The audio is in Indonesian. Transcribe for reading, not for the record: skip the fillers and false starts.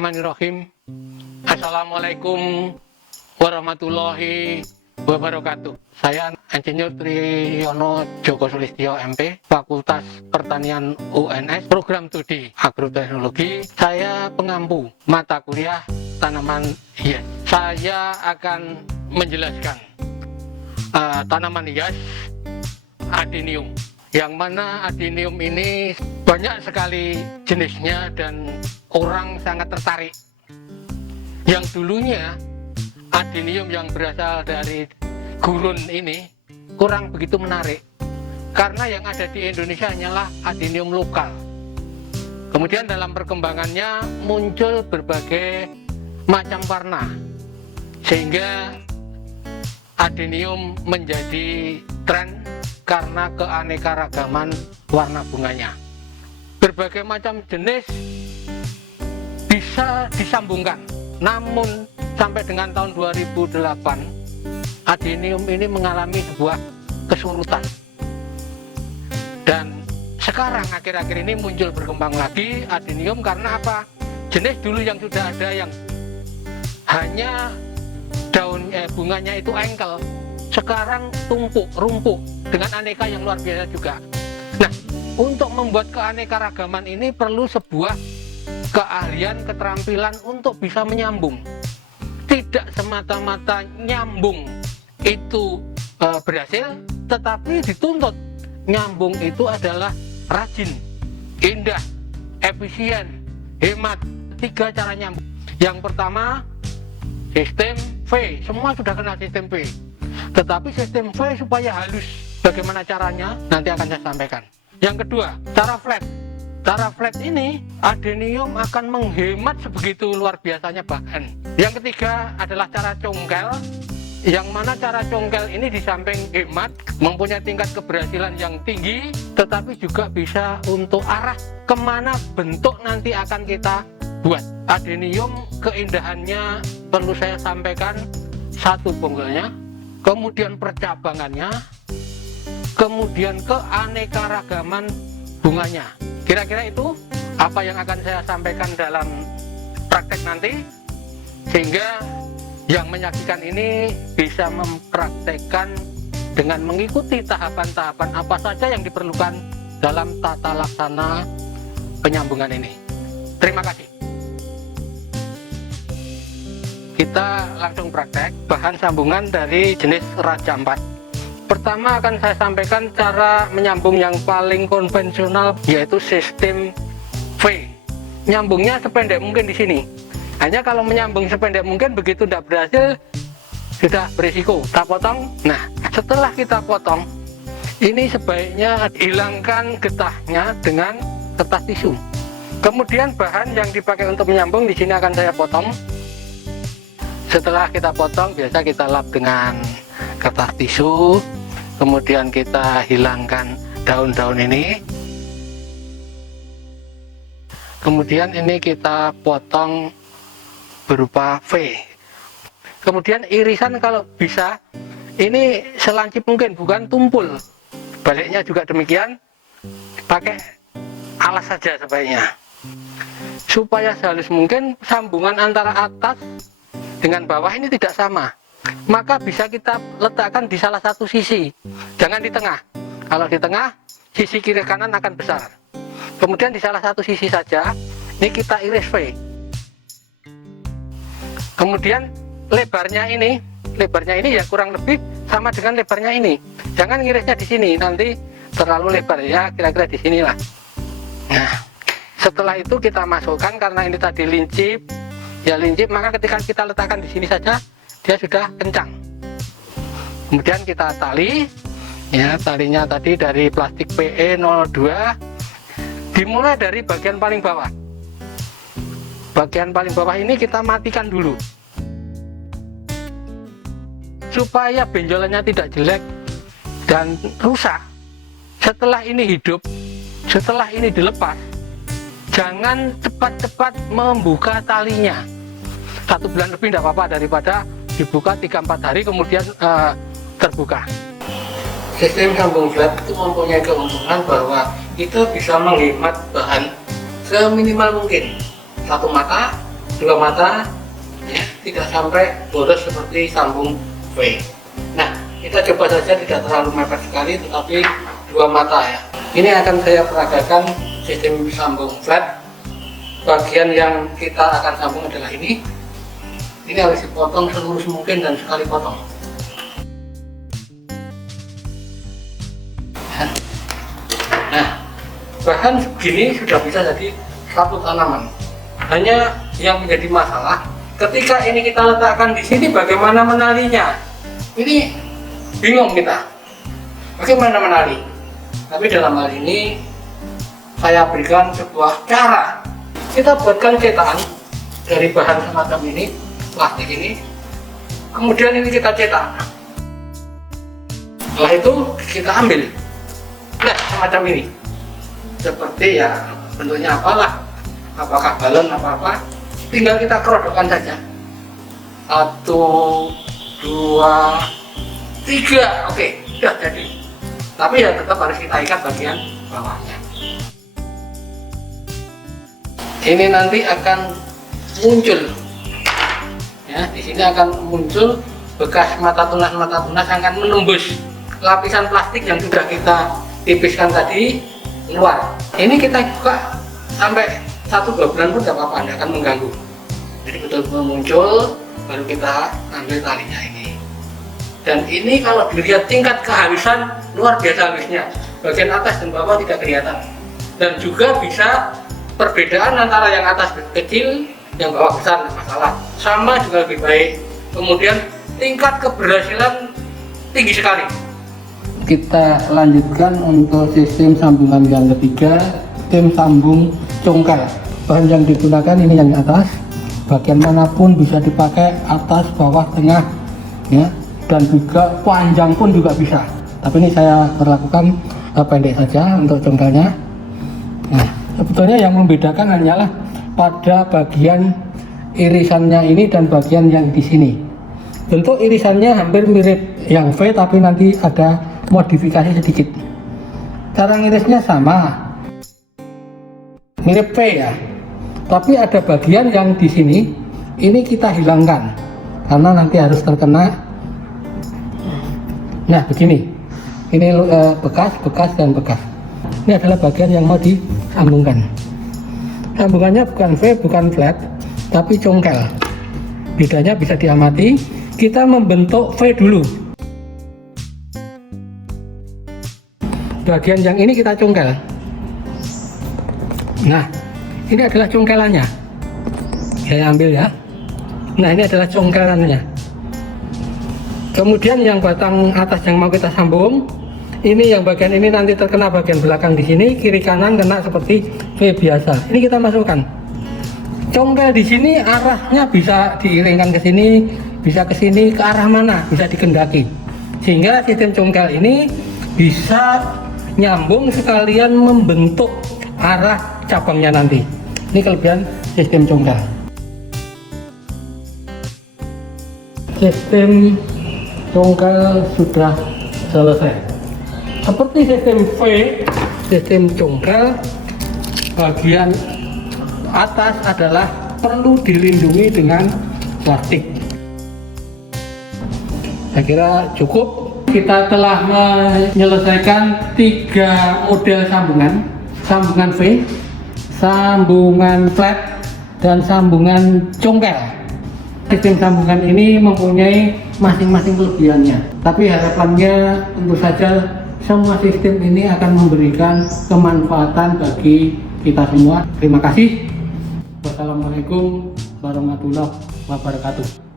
Bismillahirrahmanirrahim. Assalamualaikum warahmatullahi wabarakatuh. Saya Insinyur Triyono Joko Sulistyo MP, Fakultas Pertanian UNS, Program Studi Agroteknologi. Saya pengampu mata kuliah tanaman hias. Saya akan menjelaskan tanaman hias adenium, yang mana adenium ini banyak sekali jenisnya dan orang sangat tertarik. Yang dulunya adenium yang berasal dari gurun ini kurang begitu menarik, karena yang ada di Indonesia hanyalah adenium lokal. Kemudian dalam perkembangannya muncul berbagai macam warna, sehingga adenium menjadi tren karena keanekaragaman warna bunganya. Berbagai macam jenis bisa disambungkan, namun sampai dengan tahun 2008 adenium ini mengalami sebuah kesurutan. Dan sekarang akhir-akhir ini muncul berkembang lagi adenium. Karena apa? Jenis dulu yang sudah ada yang hanya bunganya itu engkel, sekarang tumpuk, rumpuk dengan aneka yang luar biasa juga. Nah, untuk membuat keanekaragaman ini perlu sebuah keahlian, keterampilan untuk bisa menyambung. Tidak semata-mata nyambung itu berhasil, tetapi dituntut nyambung itu adalah rajin, indah, efisien, hemat. 3 cara nyambung. Yang pertama, sistem V. Semua sudah kenal sistem V, tetapi sistem V supaya halus, bagaimana caranya nanti akan saya sampaikan. Yang kedua, cara flat. Cara flat ini adenium akan menghemat sebegitu luar biasanya bahan. Yang ketiga adalah cara congkel, yang mana cara congkel ini di samping hemat, mempunyai tingkat keberhasilan yang tinggi, tetapi juga bisa untuk arah kemana bentuk nanti akan kita buat. Adenium keindahannya perlu saya sampaikan, satu bonggolnya, kemudian percabangannya, kemudian keanekaragaman bunganya. Kira-kira itu apa yang akan saya sampaikan dalam praktek nanti, sehingga yang menyaksikan ini bisa mempraktekkan dengan mengikuti tahapan-tahapan apa saja yang diperlukan dalam tata laksana penyambungan ini. Terima kasih. Kita langsung praktek bahan sambungan dari jenis Raja 4. Pertama akan saya sampaikan cara menyambung yang paling konvensional, yaitu sistem V. Nyambungnya sependek mungkin di sini. Hanya kalau menyambung sependek mungkin, begitu tidak berhasil sudah berisiko kita potong. Nah, setelah kita potong, ini sebaiknya hilangkan getahnya dengan kertas tisu. Kemudian bahan yang dipakai untuk menyambung di sini akan saya potong. Setelah kita potong, biasa kita lap dengan kertas tisu. Kemudian kita hilangkan daun-daun ini. Kemudian ini kita potong berupa V. Kemudian irisan kalau bisa ini selancip mungkin, bukan tumpul. Baliknya juga demikian, pakai alas saja sebaiknya, supaya sehalus mungkin sambungan antara atas dengan bawah ini tidak sama. Maka bisa kita letakkan di salah satu sisi, jangan di tengah. Kalau di tengah, sisi kiri kanan akan besar. Kemudian di salah satu sisi saja, ini kita iris V. Kemudian lebarnya ini ya kurang lebih sama dengan lebarnya ini. Jangan ngirisnya di sini, nanti terlalu lebar ya, kira-kira di sinilah. Nah, setelah itu kita masukkan, karena ini tadi lincip, maka ketika kita letakkan di sini saja, dia sudah kencang. Kemudian kita tali, ya, talinya tadi dari plastik PE02, dimulai dari bagian paling bawah. Bagian paling bawah ini kita matikan dulu, supaya benjolannya tidak jelek dan rusak. Setelah ini hidup, setelah ini dilepas, jangan cepat-cepat membuka talinya. 1 bulan lebih tidak apa-apa, daripada dibuka 3-4 hari kemudian terbuka. Sistem sambung flat itu mempunyai keuntungan bahwa kita bisa menghemat bahan seminimal mungkin. Satu mata dua mata, ya, tidak sampai boros seperti sambung V. Nah, kita coba saja, tidak terlalu mepet sekali, tetapi dua mata ya. Ini akan saya peragakan sistem sambung flat. Bagian yang kita akan sambung adalah ini. Ini harus dipotong selurus mungkin dan sekali potong. Nah, bahan segini sudah bisa jadi satu tanaman. Hanya yang menjadi masalah, ketika ini kita letakkan di sini, bagaimana menalinya? Ini bingung kita, bagaimana menali. Tapi dalam hal ini saya berikan sebuah cara. Kita buatkan cetakan dari bahan semacam ini, plastik ini, kemudian ini kita cetak. Setelah itu kita ambil, nah semacam ini, seperti ya bentuknya apalah, apakah balon apa-apa, tinggal kita kerodokkan saja. 1, 2, 3, oke, sudah jadi. Tapi ya tetap harus kita ikat bagian bawahnya. Ini nanti akan muncul, ya, di sini akan muncul bekas mata tunas akan menembus lapisan plastik yang sudah kita tipiskan tadi keluar. Ini kita buka sampai 1-2 bulan pun tidak apa-apa, tidak akan mengganggu. Jadi betul-betul muncul, baru kita ambil talinya ini. Dan ini kalau dilihat tingkat kehalusan luar biasa halusnya. Bagian atas dan bawah tidak kelihatan. Dan juga bisa perbedaan antara yang atas kecil, yang bawah besar, tidak masalah. Sama juga lebih baik. Kemudian tingkat keberhasilan tinggi sekali. Kita lanjutkan untuk sistem sambungan yang ketiga, sistem sambung congkel. Bahan yang digunakan ini yang atas, bagian manapun bisa dipakai, atas, bawah, tengah, ya, dan juga panjang pun juga bisa. Tapi ini saya perlakukan pendek saja untuk congkelnya. Nah, sebetulnya yang membedakan hanyalah pada bagian irisannya ini dan bagian yang di sini. Bentuk irisannya hampir mirip yang V, tapi nanti ada modifikasi sedikit. Cara ngirisnya sama, mirip V ya, tapi ada bagian yang di sini ini kita hilangkan karena nanti harus terkena. Nah begini, ini bekas dan bekas. Ini adalah bagian yang mau disambungkan. Sambungannya bukan V, bukan flat, tapi congkel. Bedanya bisa diamati. Kita membentuk V dulu. Bagian yang ini kita congkel. Nah, ini adalah congkelannya. Saya ambil ya. Nah, ini adalah congkelannya. Kemudian yang batang atas yang mau kita sambung, ini yang bagian ini nanti terkena bagian belakang di sini, kiri kanan kena seperti V biasa. Ini kita masukkan. Congkel di sini arahnya bisa diiringkan ke sini, bisa ke sini, ke arah mana bisa dikendaki. Sehingga sistem congkel ini bisa nyambung sekalian membentuk arah cabangnya nanti. Ini kelebihan sistem congkel. Sistem congkel sudah selesai. Seperti sistem V, sistem congkel bagian atas adalah perlu dilindungi dengan plastik. Saya kira cukup. Kita telah menyelesaikan 3 model sambungan: sambungan V, sambungan flat, dan sambungan congkel. Sistem sambungan ini mempunyai masing-masing kelebihannya, tapi harapannya tentu saja semua sistem ini akan memberikan kemanfaatan bagi kita semua. Terima kasih. Wassalamualaikum warahmatullahi wabarakatuh.